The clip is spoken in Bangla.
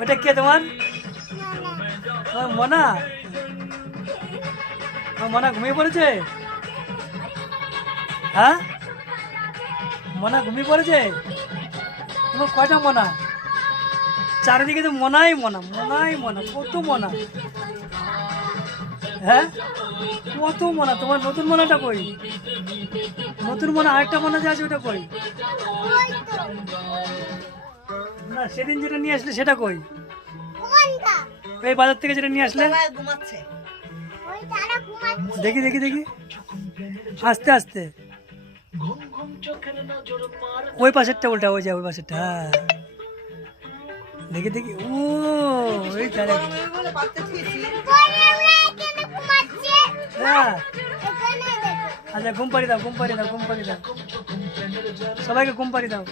ওটা কে তোমার? তোমার মনা? তোমার মনা ঘুমিয়ে পড়েছে? হ্যাঁ, মনা ঘুমিয়ে পড়েছে? তোমার কয়টা মনা? চারিদিকে তো মনাই মনা, মনাই মনা, কত মনা। হ্যাঁ, কত মনা। তোমার নতুন মনাটা কই? নতুন মনা আরেকটা মনা যে আছে ওটা কই? না, সেদিন যেটা নিয়ে আসলে সেটা কই? এই বাজার থেকে যেটা নিয়ে আসলে? দেখি দেখি দেখি, আস্তে আস্তে। ওই পাশেরটা উল্টা, ওই যে ওই পাশেরটা। হ্যাঁ, দেখি দেখি। ও ওই তারে। হ্যাঁ, আচ্ছা, ঘুম পাড়ি দাও, ঘুম পাড়ি দাও, ঘুম পাড়ি দাও, সবাইকে ঘুম পাড়ি দাও।